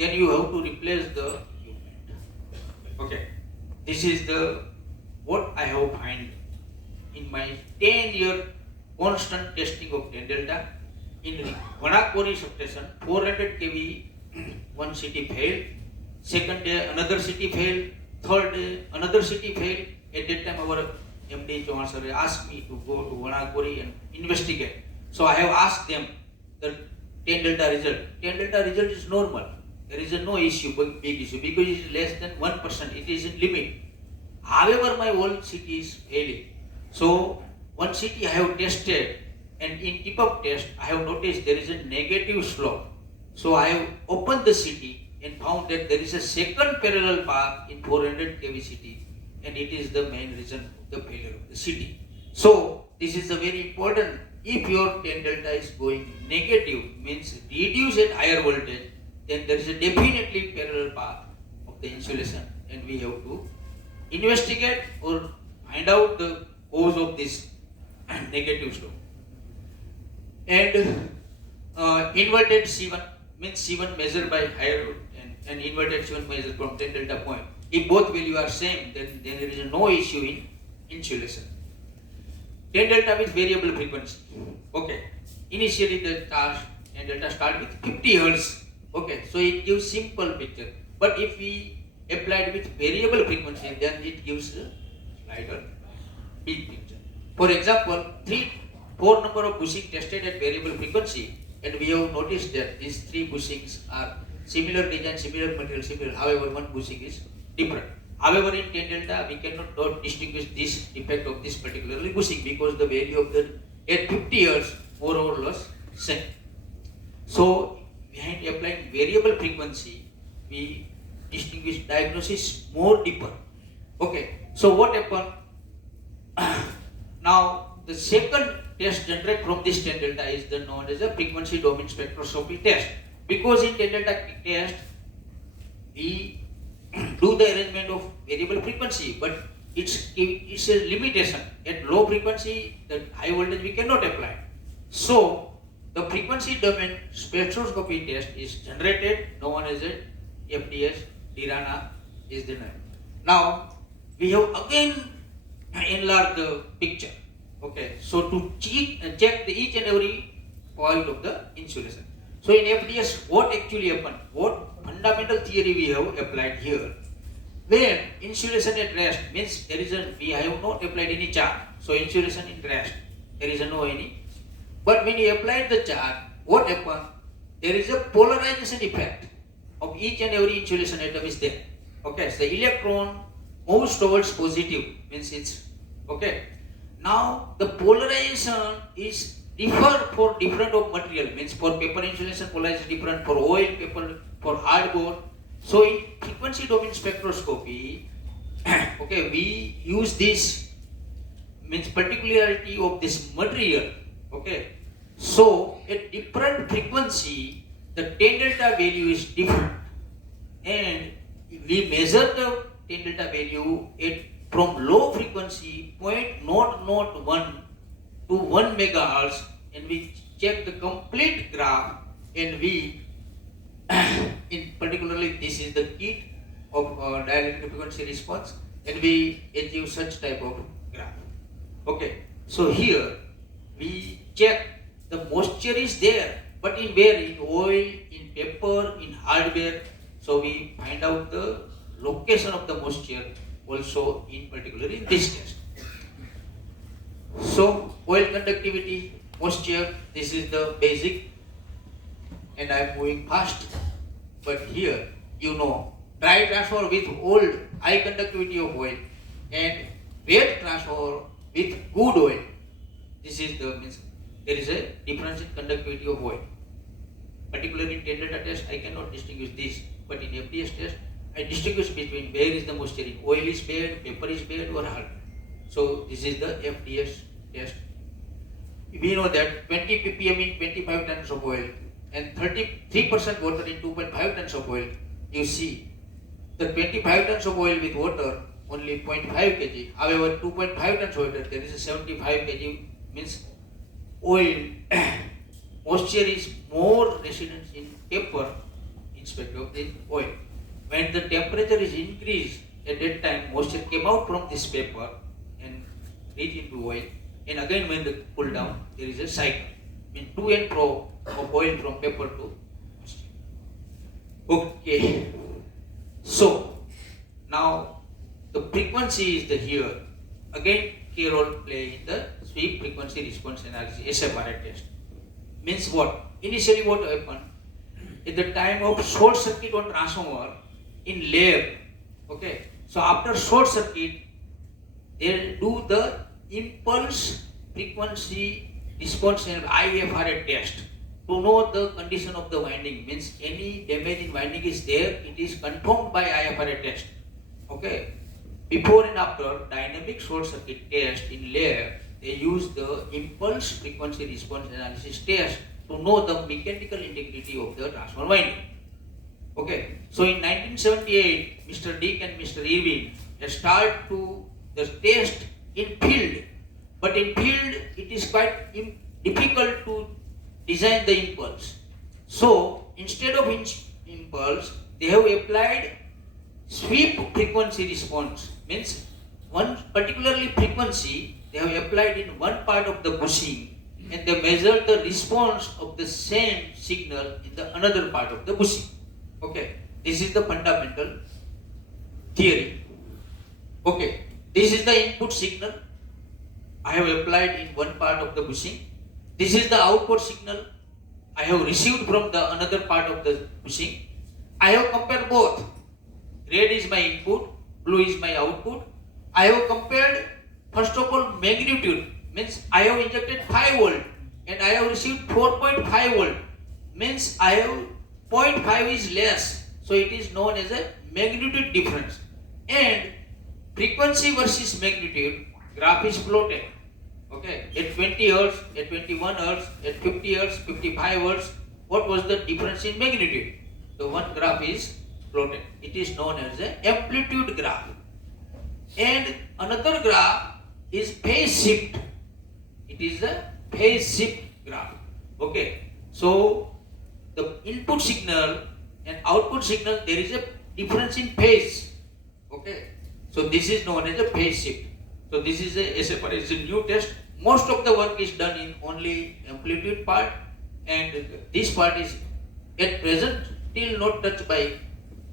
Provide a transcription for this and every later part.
then you have to replace the equipment. Okay, this is the what I have find in my 10-year constant testing of 10 delta. In Vanakori substation, 400 kV, one city failed. Second day, another city failed. Third day, another city failed. At that time, our MD Chauhan sir asked me to go to Vanakori and investigate. So I have asked them the 10 delta result. 10 delta result is normal. There is no issue, big issue, because it is less than 1%. It is in limit. However, my whole city is failing. So one city I have tested, and in tip-up test I have noticed there is a negative slope. So I have opened the city and found that there is a second parallel path in 400 kV city, and it is the main reason of the failure of the city. So this is a very important. If your 10 delta is going negative, means reduce at higher voltage, then there is a definitely parallel path of the insulation, and we have to investigate or find out the cause of this negative slope. And inverted C1 means C1 measured by higher and inverted C1 measured from 10 delta point. If both value are same, then there is no issue in insulation. 10 delta with variable frequency. Okay. Initially the charge 10 delta start with 50 Hz. Okay. So it gives simple picture. But if we applied with variable frequency, then it gives a slighter big picture. For example, 4 number of bushing tested at variable frequency, and we have noticed that these 3 bushings are similar design, similar material, similar. However, one bushing is different. However, in 10 delta, we cannot distinguish this effect of this particularly bushing, because the value of the at 50 years more or less same. So, behind applying variable frequency, we distinguish diagnosis more deeper. Okay, so what happened? Now, the second test generated from this 10 delta is the known as a frequency domain spectroscopy test. Because in 10 delta test, we do the arrangement of variable frequency, but it's a limitation. At low frequency, the high voltage we cannot apply. So, the frequency domain spectroscopy test is generated, known as a FDS, DIRANA is the name. Now, we have again enlarged the picture. Okay, so to check the each and every point of the insulation. So in FDS, what actually happened? What fundamental theory we have applied here? When insulation at rest means we have not applied any charge. So insulation in rest, there is no any. But when you apply the charge, what happened? There is a polarization effect of each and every insulation atom is there. Okay, so the electron moves towards positive, means it's okay. Now the polarization is different for different of material, means for paper insulation polarization different, for oil, paper, for hardboard. So in frequency domain spectroscopy, okay, we use this means particularity of this material. Okay, so at different frequency, the 10 delta value is different, and we measure the 10 delta value from low frequency 0.001 to 1 megahertz, and we check the complete graph, and we in particularly this is the kit of dielectric frequency response, and we achieve such type of graph. Okay, so here we check the moisture is there, but in where? In oil, in paper, in hardware. So we find out the location of the moisture also in particular in this test. So oil conductivity, moisture, this is the basic, and I am moving fast. But here, dry transfer with old high conductivity of oil and wet transfer with good oil. This is means there is a difference in conductivity of oil. Particularly in 10 delta test, I cannot distinguish this, but in FDS test, I distinguish between where is the moisture in oil is bad, paper is bad, or hard. So this is the FDS test. We know that 20 ppm in 25 tons of oil and 33% water in 2.5 tons of oil. You see, the 25 tons of oil with water only 0.5 kg. However, 2.5 tons of water, there is a 75 kg, means oil moisture is more resident in paper inspect of the oil. When the temperature is increased, at that time moisture came out from this paper and reach into oil. And again when they pull down, there is a cycle. Mean to and fro of oil from paper to moisture. Okay. So now the frequency is the here. Again key role play in the sweep frequency response analysis SFRI test. Means what? Initially what happened? At the time of short circuit on transformer in lab, okay. So after short circuit, they do the impulse frequency response and IFRA test to know the condition of the winding. Means any damage in winding is there, it is confirmed by IFRA test. Okay. Before and after dynamic short circuit test in lab, they use the impulse frequency response analysis test to know the mechanical integrity of the transformer winding. Okay, so in 1978, Mr. Dick and Mr. Irwin started to the test in field, but in field it is quite difficult to design the impulse. So instead of impulse, they have applied sweep frequency response. Means one particularly frequency they have applied in one part of the bushing, and they measure the response of the same signal in the another part of the bushing. Okay, this is the fundamental theory. Okay, this is the input signal I have applied in one part of the bushing. This is the output signal I have received from the another part of the bushing. I have compared both. Red is my input, blue is my output. I have compared first of all magnitude. Means I have injected 5 volt and I have received 4.5 volt. Means I have 0.5 is less. So it is known as a magnitude difference. And frequency versus magnitude graph is plotted. Okay, at 20 Hz, at 21 Hz, at 50 Hz, 55 Hz, what was the difference in magnitude? The one graph is plotted. It is known as a amplitude graph. And another graph is phase shift. It is the phase shift graph. Okay, so the input signal and output signal, there is a difference in phase. Okay, so this is known as a phase shift. So this is a SFR is a new test. Most of the work is done in only amplitude part, and this part is at present still not touched by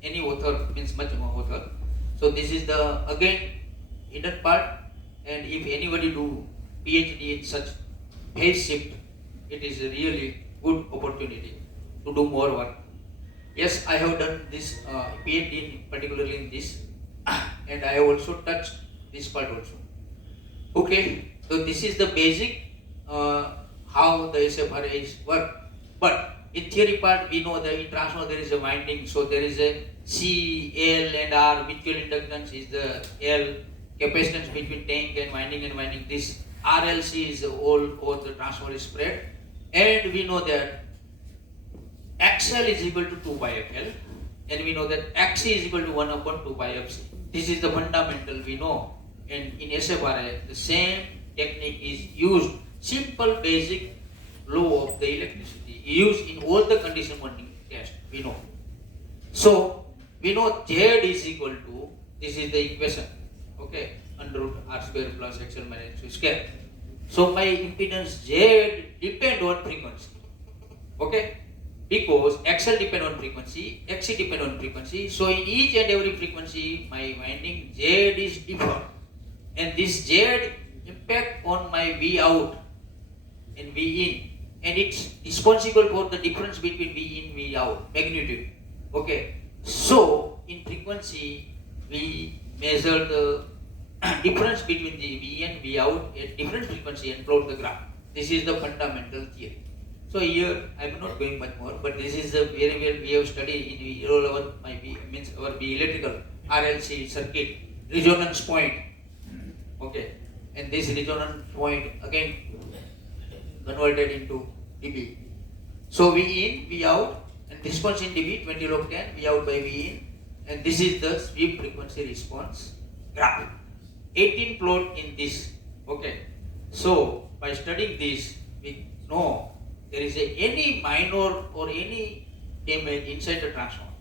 any author, means much more author. So this is the again hidden part, and if anybody do PhD in such phase shift, it is a really good opportunity to do more work. Yes, I have done this PhD particularly in this, and I have also touched this part also. Okay, so this is the basic how the SFRAs work. But in theory part, we know that in transformer there is a winding, so there is a C, L and R. Mutual inductance is the L. Capacitance between tank and winding. This RLC is all over the transformer is spread, and we know that XL is equal to 2 pi FL, and we know that XC is equal to 1 upon 2 pi FC. This is the fundamental we know, and in SFRA the same technique is used. Simple basic law of the electricity used in all the condition winding test we know. So we know Z is equal to, this is the equation, okay, under root R square plus XL minus XC square. So my impedance Z depend on frequency, okay, because XL depend on frequency, XC depend on frequency. So in each and every frequency my winding Z is different, and this Z impact on my V out and V in, and it's responsible for the difference between V in V out magnitude. Okay, so in frequency we measure the difference between the V in V out at different frequency and plot the graph. This is the fundamental theory. So here I am not going much more, but this is the very well we have studied in all our means our electrical RLC circuit resonance point. Okay, and this resonance point again converted into dB. So V in, V out, and response in dB 20 log 10, V out by V in, and this is the sweep frequency response graph. 18 plot in this. Okay, so by studying this, we know there is any minor or any damage inside the transformer.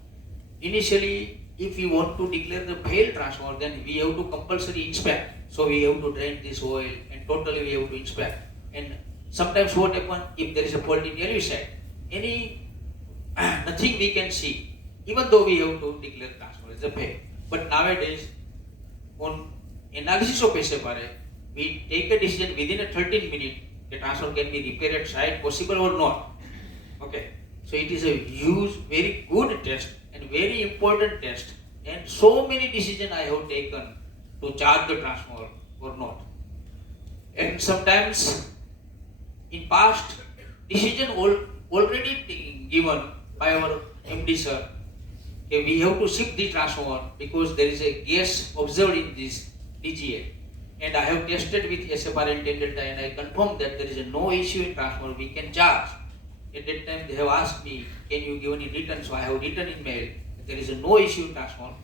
Initially, if we want to declare the failed transformer, then we have to compulsory inspect. So we have to drain this oil and totally we have to inspect. And sometimes what happens if there is a fault in LV side, nothing we can see, even though we have to declare transformer as a fail. But nowadays, on analysis of SFRA, we take a decision within a 13 minutes, the transformer can be repaired at site, possible or not. Okay, so it is a huge, very good test and very important test, and so many decisions I have taken to charge the transformer or not. And sometimes in past decision already given by our MD sir, okay, we have to shift the transformer because there is a gas observed in this DGA. And I have tested with SFR and 10 delta and I confirmed that there is no issue in transformer, we can charge. At that time they have asked me, can you give any return? So I have written in mail, there is no issue in transformer,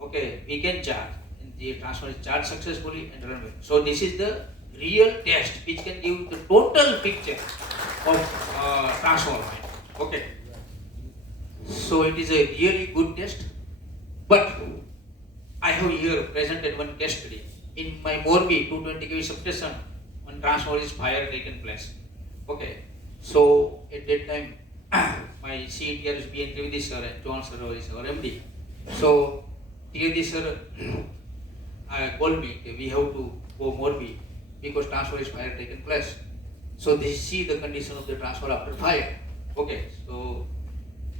okay, we can charge. And the transformer is charged successfully and run well. So this is the real test which can give the total picture of transformer. Okay. So it is a really good test. But I have here presented one case study. In my Morbi 220 kV substation, one transformer is fire taken place. Okay. So at that time, my CETR is being Trivedi sir and John sir is our MD. So Trivedi sir called me, okay, we have to go Morbi because transformer is fire taken place. So they see the condition of the transformer after fire. Okay. So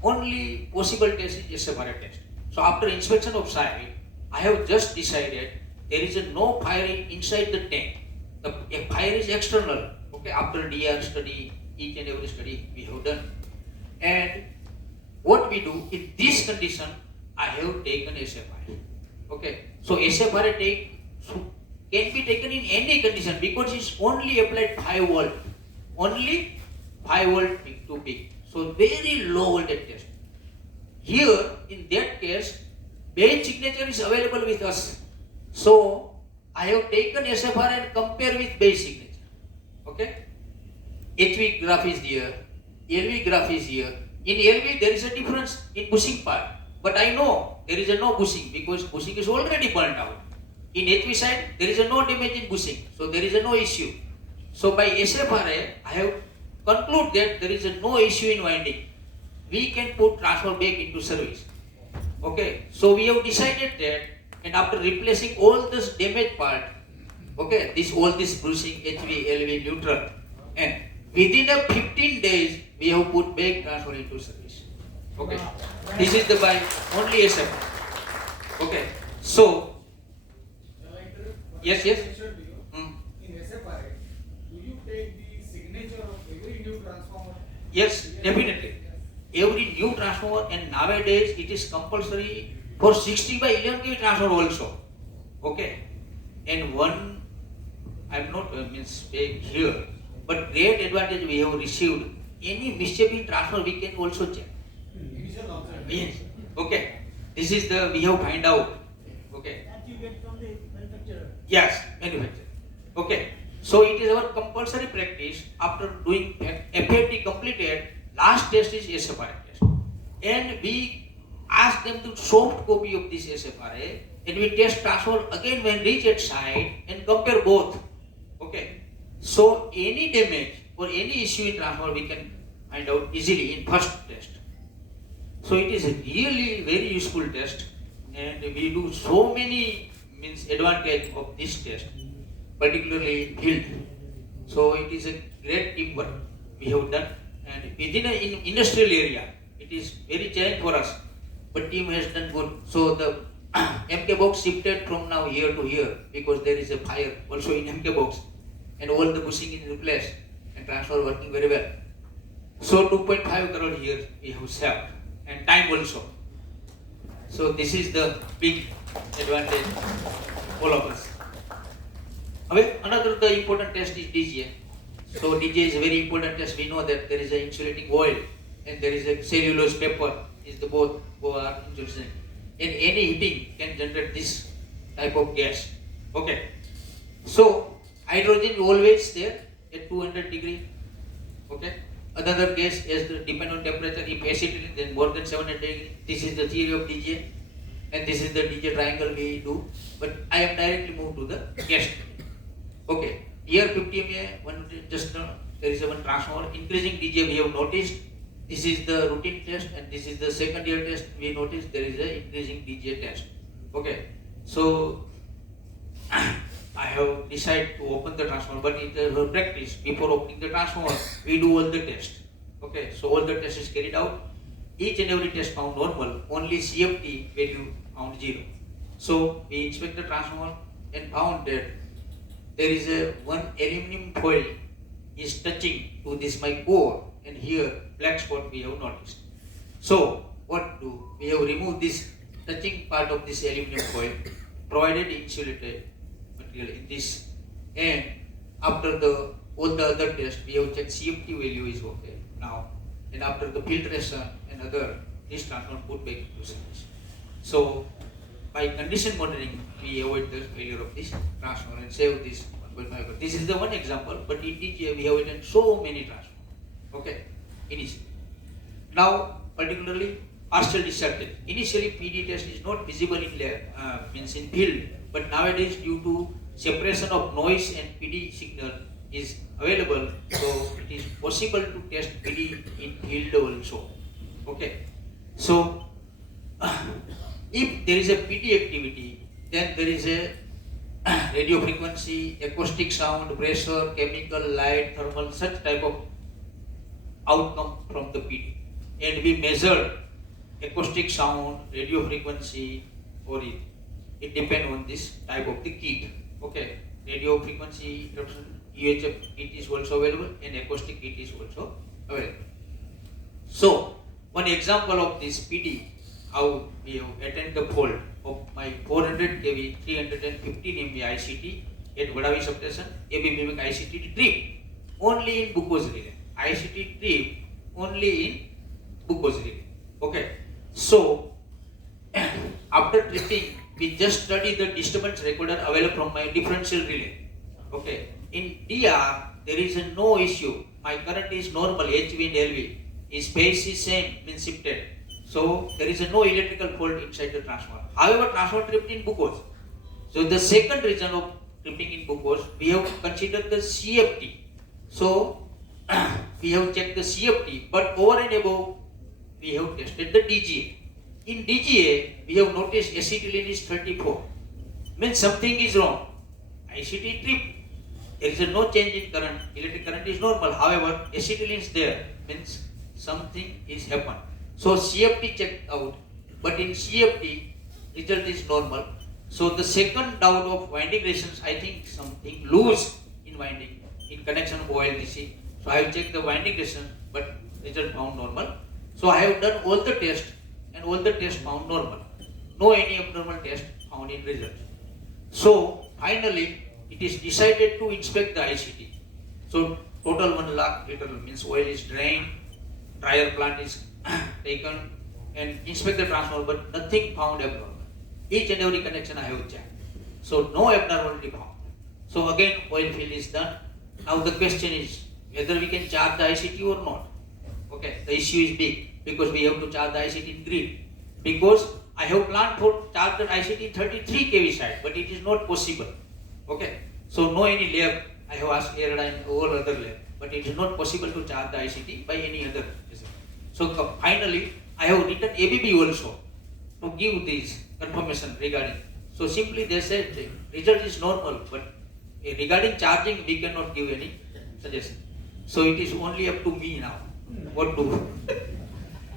only possible test is SFRA test. So after inspection of site, I have just decided there is no fire inside the tank. The fire is external. Okay, after DR study, each and every study we have done. And what we do in this condition, I have taken SFRA. Okay, so SFRA can be taken in any condition because it's only applied 5 volt. Only 5 volt peak to peak. So very low voltage test. Here, in that case, base signature is available with us. So I have taken SFR and compare with base signature. Okay? HV graph is here, LV graph is here. In LV there is a difference in bushing part. But I know there is no bushing because bushing is already burnt out. In HV side there is no damage in bushing. So there is no issue. So by SFRA I have conclude that there is no issue in winding. We can put transformer back into service. Okay, so we have decided that, and after replacing all this damaged part, okay, all this bruising, HV, LV, neutral, and within a 15 days we have put back transformer into service. Okay, this is the by only SFRA. Okay, so yes. In SFRA, do you take the signature of every new transformer? Yes, definitely. Every new transformer, and nowadays it is compulsory for 60 by 11 kV transformer also. Okay, and one I am not saying here, but great advantage we have received. Any mischief in transformer we can also check. Yes. Okay, this is the we have find out. Okay. That you get from the manufacturer. Yes, manufacturer. Okay. So it is our compulsory practice after doing FFT completed, last test is SFRA test. And we ask them to soft copy of this SFRA and we test transformer again when reach at site and compare both. Okay. So any damage or any issue in transformer we can find out easily in first test. So it is a really very useful test and we do so many advantage of this test, particularly in field. So it is a great teamwork we have done, and within an industrial area, it is very challenging for us, but team has done good. So the MK box shifted from now here to here because there is a fire also in MK box, and all the bushing is replaced and transfer working very well. So 2.5 crore here we have saved, and time also. So this is the big advantage all of us. Okay, another the important test is DGA. So DGA is a very important test. We know that there is an insulating oil and there is a cellulose paper. Is the both are insulating. And any heating can generate this type of gas. Okay. So hydrogen always there at 200 degree. Okay. Another case is the depend on temperature. If acetylene then more than 700 degrees, this is the theory of DGA, and this is the DGA triangle we do. But I am directly moved to the gas. Okay, here 50 MA, there is a one transformer increasing DGA we have noticed. This is the routine test, and this is the second year test. We noticed there is a increasing DGA test. Okay, so I have decided to open the transformer, but in the practice, before opening the transformer, we do all the tests. Okay, so all the tests is carried out. Each and every test found normal, only CFT value found 0. So we inspect the transformer and found that there is a one aluminum foil is touching to this my core, and here black spot we have noticed. So what do we have removed this touching part of this aluminum foil, provided insulated material in this, and after all the other tests we have checked CFT value is okay now, and after the filtration and other, this transformer put back into service. So by condition monitoring we avoid the failure of this transformer and save this 1.5. This is the one example, but in DGA we have written so many transformers. Okay, initially. Now particularly partial discharge test. Initially PD test is not visible in means in field, but nowadays due to separation of noise and PD signal is available, so it is possible to test PD in field also. Okay, so if there is a PD activity, then there is a radio frequency, acoustic sound, pressure, chemical, light, thermal, such type of outcome from the PD, and we measure acoustic sound, radio frequency, or it depends on this type of the kit. Okay, radio frequency UHF kit is also available, and acoustic kit is also available. So one example of this PD, how we have attained the fault of my 400 kV 315 MV ICT at Vadavi substation, AB ICT trip only in Bucos relay. ICT trip only in Bucos relay. Okay, so after tripping, we just study the disturbance recorder available from my differential relay. Okay, in DR there is no issue. My current is normal, HV and LV. Its phase is same, means shifted. So there is no electrical fault inside the transformer. However, transformer tripped in Bucos. So the second reason of tripping in Bucos, we have considered the CFT. So we have checked the CFT, but over and above, we have tested the DGA. In DGA, we have noticed acetylene is 34. Means something is wrong. ICT trip, there is no change in current. Electric current is normal. However, acetylene is there. Means something is happened. So CFT checked out, but in CFT, result is normal. So the second doubt of winding resistance, I think something loose in winding in connection of OLDC. So I have checked the winding resistance, but result found normal. So I have done all the tests, and all the tests found normal. No any abnormal test found in result. So finally, it is decided to inspect the ICT. So total 1 lakh liter means oil is drained, dryer plant is taken, and inspect the transformer, but nothing found abnormal. Each and every connection I have checked. So no abnormality found. So again oil fill is done. Now the question is whether we can charge the ICT or not. Okay, the issue is big because we have to charge the ICT in grid. Because I have planned for charge the ICT in 33 kV side, but it is not possible. Okay, so no any lab. I have asked Airline all other lab, but it is not possible to charge the ICT by any other reason. So finally, I have written ABB also to give this confirmation regarding. So simply they said the result is normal, but regarding charging we cannot give any suggestion. So it is only up to me now what to do.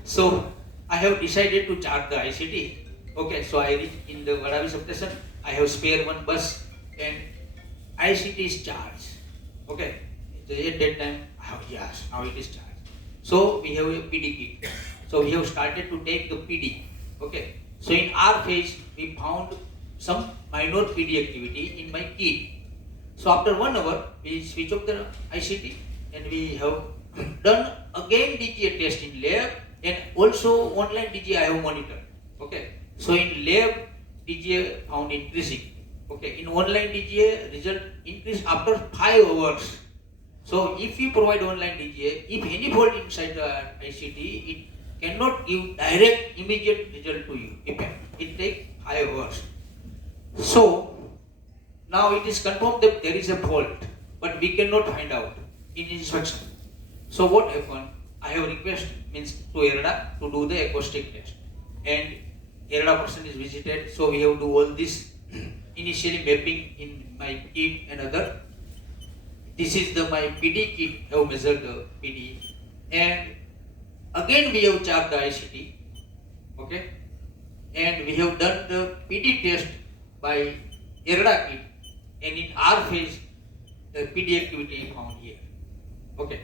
So I have decided to charge the ICT. Okay, so I reach in the Vadavi substation. I have spare one bus and ICT is charged. Okay, at that time, yes, now it is charged. So we have a PD kit. So we have started to take the PD. Okay, so in our phase, we found some minor PD activity in my kit. So after 1 hour, we switch off the ICT and we have done again DGA test in lab and also online DGA I have monitored. Okay, so in lab DGA found increasing. Okay, in online DGA result increase after 5 hours. So if you provide online DGA, if any fault inside the ICT, it cannot give direct immediate result to you. It takes 5 hours. So now it is confirmed that there is a fault, but we cannot find out in inspection. So what happened? I have request means to ERDA to do the acoustic test, and ERDA person is visited. So we have to do all this initially mapping in my kit and other. This is the my PD kit. Have measured the PD, and again we have charged the ICT. Okay, and we have done the PD test by ERDA kit, and in our phase the PD activity found here. Okay,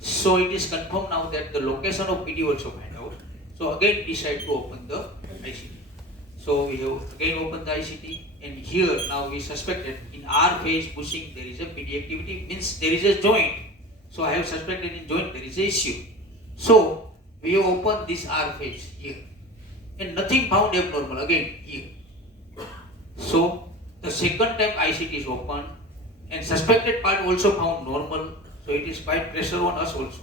so it is confirmed now that the location of PD also find out. So again decide to open the ICT. So we have again opened the ICT, and here now we suspected in our phase pushing there is a PD activity, means there is a joint. So I have suspected in joint there is a issue. So we have opened this R phase here, and nothing found abnormal again here. So the second time ICT is opened, and suspected part also found normal. So it is quite pressure on us also.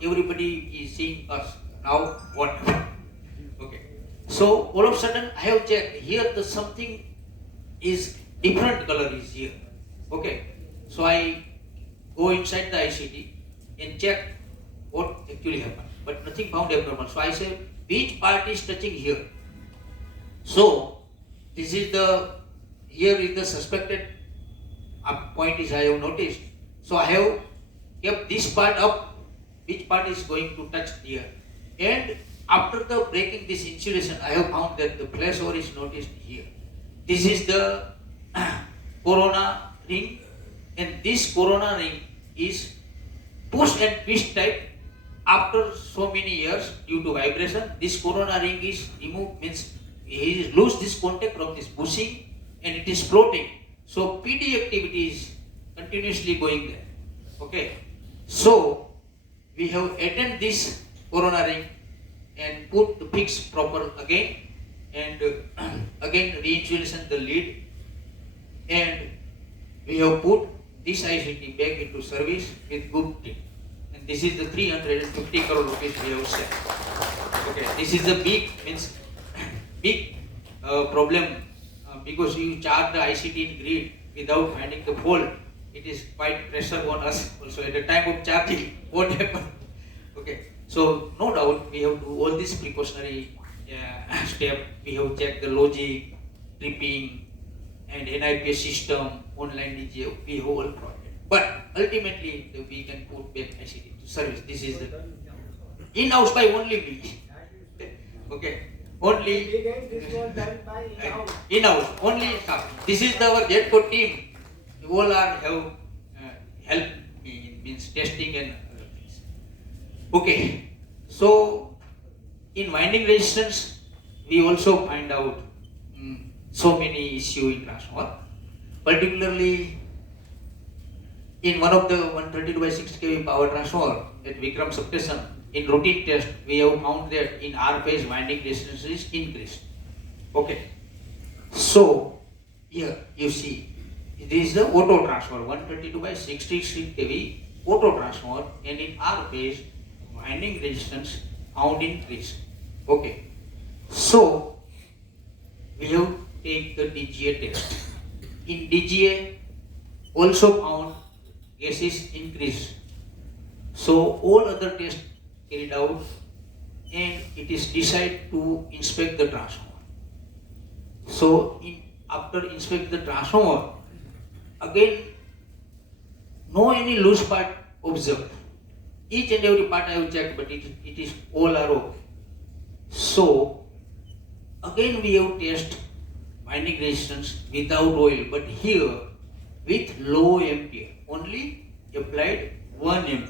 Everybody is seeing us now. What? Okay. So all of a sudden I have checked here. The something is different color is here. Okay. So I go inside the ICT and check what actually happened, but nothing found abnormal. So I say which part is touching here. So this is the here is the suspected point is I have noticed. So I have kept this part up, which part is going to touch here. And after the breaking this insulation, I have found that the flashover is noticed here. This is the corona ring, and this corona ring is push and twist type. After so many years, due to vibration, this corona ring is removed, means he lose this contact from this bushing, and it is floating. So PD activity is continuously going there. Okay. So we have added this corona ring and put the fix proper again, and again re-insulation the lead, and we have put this ICT back into service with good team. And this is the 350 crore rupees we have set. Okay, this is the big problem because you charge the ICT in grid without finding the fault. It is quite pressure on us also at the time of charging. What happened? Okay, so no doubt we have to do all this precautionary step. We have checked the logic, tripping, and NIPS system, online DGA. We have all provided. But ultimately, we can put back ICT to service. This is the in-house by only me. Okay, only This was done by in-house. in-house, only staff. This is our JETCO team. All are have helped me in means testing and other things. Okay, so in winding resistance, we also find out so many issue in transformer, particularly in one of the 132 by 6 kV power transformer at Vikram substation. In routine test, we have found that in R phase winding resistance is increased. Okay, so here you see this is the auto transformer 132 by 66 kV auto transformer, and in R phase winding resistance found increase. Okay, so we have take the DGA test. In DGA also found gases increase. So all other tests carried out, and it is decided to inspect the transformer. So after inspect the transformer, again no any loose part observed. Each and every part I have checked, but it is all are okay. So again we have test winding resistance without oil, but here with low ampere, only applied 1 ampere.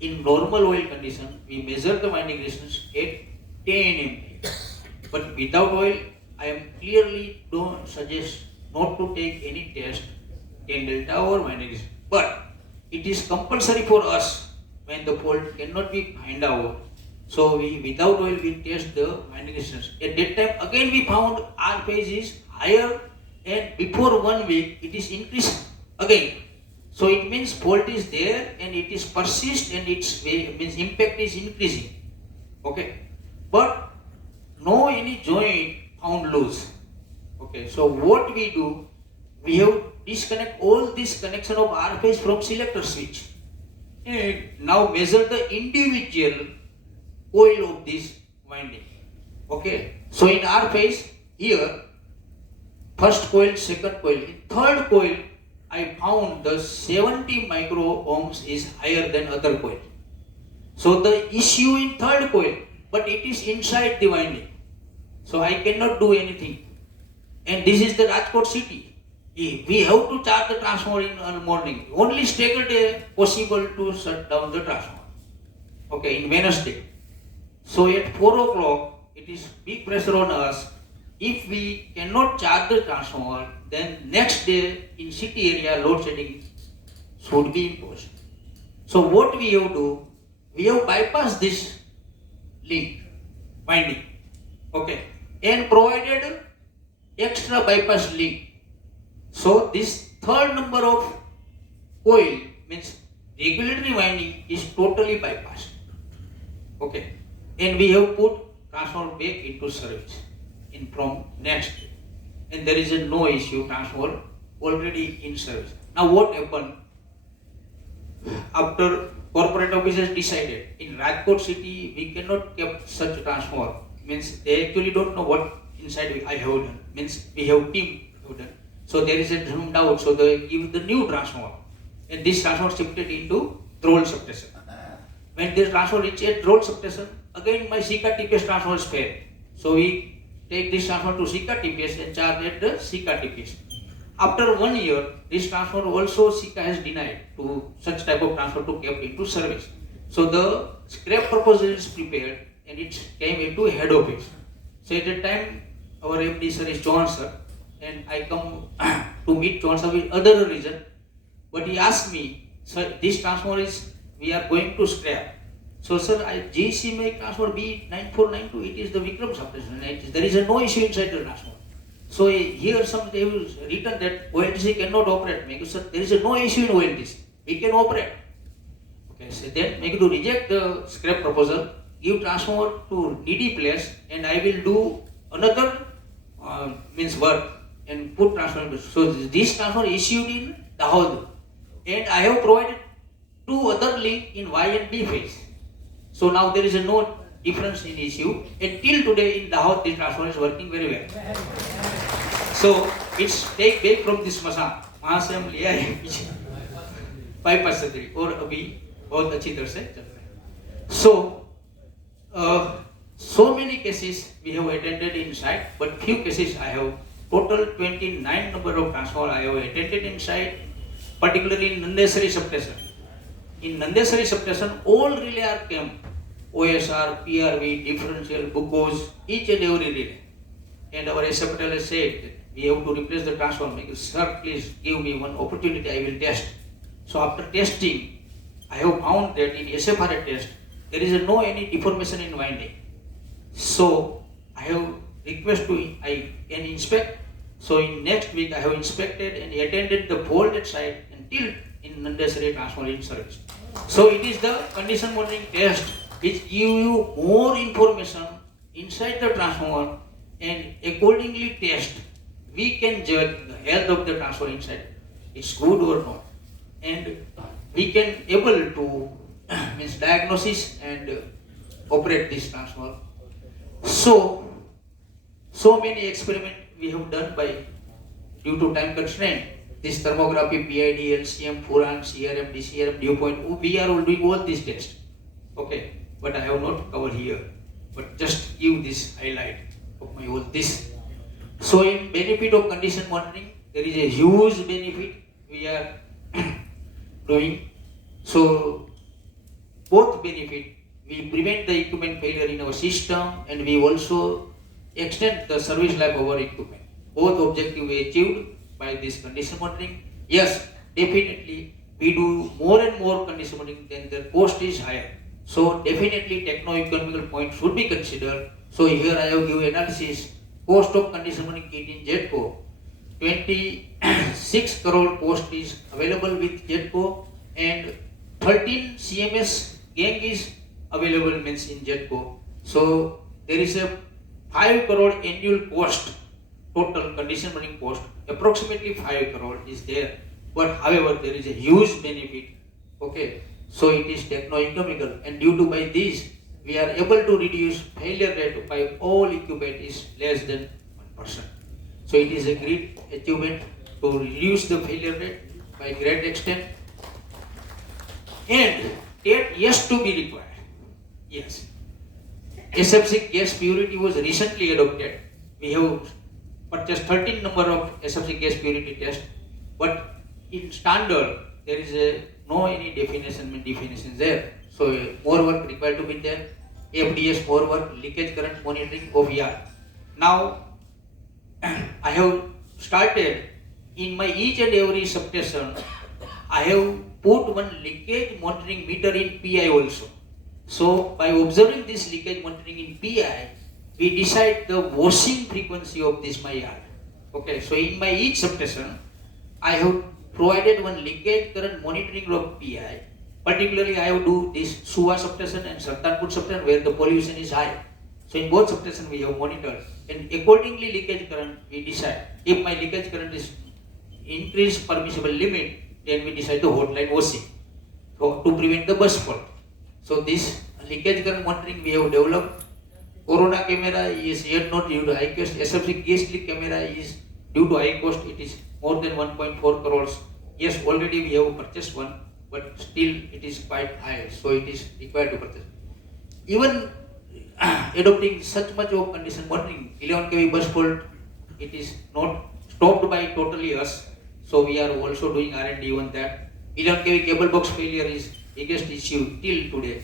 In normal oil condition, we measure the winding resistance at 10 ampere. But without oil, I am clearly don't suggest not to take any test 10 delta or winding resistance. But it is compulsory for us when the fault cannot be find out. So we without oil we test the winding resistance. At that time again we found R phase is higher, and before 1 week it is increased again. So it means fault is there and it is persist and its means impact is increasing. Okay, but no any joint found loose. Okay, so what we do, we have disconnect all this connection of R phase from selector switch. And now measure the individual coil of this winding. Okay, so in R phase here, first coil, second coil, in third coil, I found the 70 micro ohms is higher than other coil. So the issue in third coil, but it is inside the winding. So I cannot do anything. And this is the Rajkot city. We have to charge the transformer in the morning. Only staggered day possible to shut down the transformer. Okay, in Wednesday. So at 4 o'clock, it is big pressure on us. If we cannot charge the transformer, then next day in city area load shedding should be imposed. So what we have to do, we have bypassed this link, winding, okay, and provided extra bypass link. So this third number of coil means regulatory winding is totally bypassed. Okay, and we have put transformer back into service in from next day. And there is no issue, transformer already in service. Now what happened? After corporate officers decided in Rajkot city we cannot keep such transformer. Means they actually don't know what inside I have done. Means we have team have done. So there is some doubt. So they give the new transformer, and this transformer shifted into Troll substation. When this transformer reached Troll substation, again my Sika TPS transformer failed. So we take this transformer to Sika TPS and charge at the Sika TPS. After 1 year, this transformer also Sika has denied to such type of transformer to kept into service. So the scrap proposal is prepared and it came into head office. So at that time, our MD sir is John sir, and I come to meet John sir with other reason. But he asked me, sir, this transformer is we are going to scrap. So sir, GC make transformer B9492, it is the Vikram substation. There is no issue inside the transformer. So here some they will written that OLTC cannot operate. Make sir, there is no issue in OLTC. We can operate. Okay, so then make to reject the scrap proposal, give transformer to needy place, and I will do another means work and put transformer. So this transformer issued in Dahod, and I have provided 2 other link in Y and B phase. So now there is no difference in issue. Until today in Dahod, this transformer is working very well. So it's take back from this मसान, वहाँ से हम ले आए पीछे bypass surgery और अभी बहुत अच्छी तरह से चल रहा है. So so many cases we have attended inside, but few cases I have total 29 number of transformer I have attended inside, particularly in Nandesari substation. In Nandesari substation, all relay are came, OSR, PRV, differential, Bukos, each and every relay. And our SFTL has said that we have to replace the transformer. Sir, please give me one opportunity, I will test. So after testing, I have found that in SFRA test, there is no any deformation in winding. So I have request to I can inspect. So in next week I have inspected and attended the faulted site until in Nandesari transformer in service. So it is the condition monitoring test which give you more information inside the transformer, and accordingly test we can judge the health of the transformer inside, it's good or not, and we can able to means diagnosis and operate this transformer. So many experiments we have done by due to time constraint. This thermography, PID, LCM, Furan, CRM, DCRM, dew point, we are doing all these tests. Okay, but I have not covered here. But just give this highlight of my all this. So in benefit of condition monitoring, there is a huge benefit we are doing. So both benefit, we prevent the equipment failure in our system, and we also extend the service life of our equipment. Both objectives we achieved by this condition monitoring. Yes, definitely we do more and more condition monitoring, then the cost is higher. So definitely techno-economical point should be considered. So here I have given analysis, cost of condition monitoring kit in JETCO 26 crore post is available with Jetco, and 13 CMS gang is available means in Jetco. So there is a 5 crore annual cost, total condition monitoring cost, approximately 5 crore is there. But however, there is a huge benefit. Okay, so it is techno-economical, and due to by this, we are able to reduce failure rate by all equipment is less than 1%. So it is a great achievement to reduce the failure rate by great extent, and that yes to be required. Yes. SFC gas purity was recently adopted. We have purchased 13 number of SFC gas purity test, but in standard there is no any definition there. So more work required to be there. FDS more work, leakage current monitoring OVR. Now I have started in my each and every substation. I have put one leakage monitoring meter in PI also. So by observing this leakage monitoring in PI, we decide the washing frequency of this my yard. Okay, so in my each substation, I have provided one leakage current monitoring of PI. Particularly, I have do this Suva substation and Sartanpur substation where the pollution is high. So in both substations we have monitored, and accordingly leakage current we decide. If my leakage current is increased permissible limit, then we decide to hotline washing, so to prevent the burst fault. So this leakage current monitoring we have developed. Corona camera is yet not due to high cost. SFC gas leak camera is due to high cost. It is more than 1.4 crores. Yes, already we have purchased one, but still it is quite high, so it is required to purchase. Even adopting such much of condition monitoring, 11 kV bus fault, it is not stopped by totally us. So we are also doing R&D on that. 11 kV cable box failure is biggest issue till today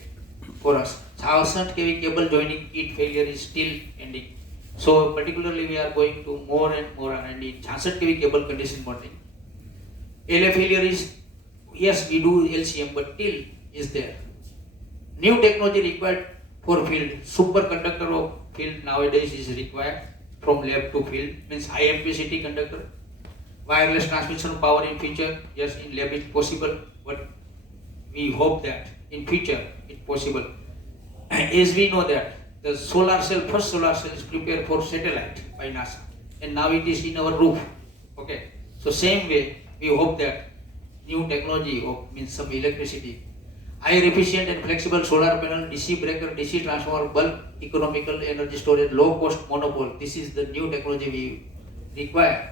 for us. 1000 kV cable joining kit failure is still ending. So particularly we are going to more and more R&D in 1000 kV cable condition monitoring. LA failure is, yes, we do LCM, but till is there. New technology required for field. Superconductor of field nowadays is required from lab to field, means high ampacity conductor. Wireless transmission of power in future, yes, in lab it's possible, but we hope that in future it's possible. As we know that the solar cell, first solar cell is prepared for satellite by NASA, and now it is in our roof. Okay, so same way we hope that new technology of means some electricity, higher efficient and flexible solar panel, DC breaker, DC transformer, bulk economical energy storage, low cost monopole. This is the new technology we require.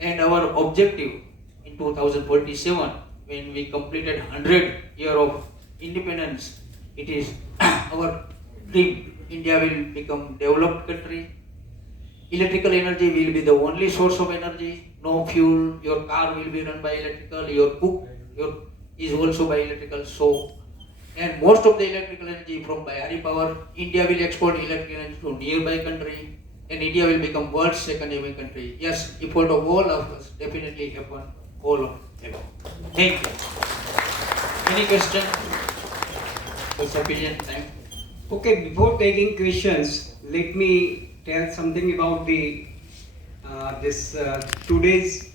And our objective in 2047, when we completed 100 year of independence, it is our dream. India will become developed country. Electrical energy will be the only source of energy. No fuel. Your car will be run by electrical. Your cook is also by electrical. So, and most of the electrical energy from Bayari power, India will export electrical energy to nearby country, and India will become world's second ever country. Yes, effort of all of us definitely happen, all of them. Thank you. Any question? Sufficient time. Okay, before taking questions, let me tell something about the today's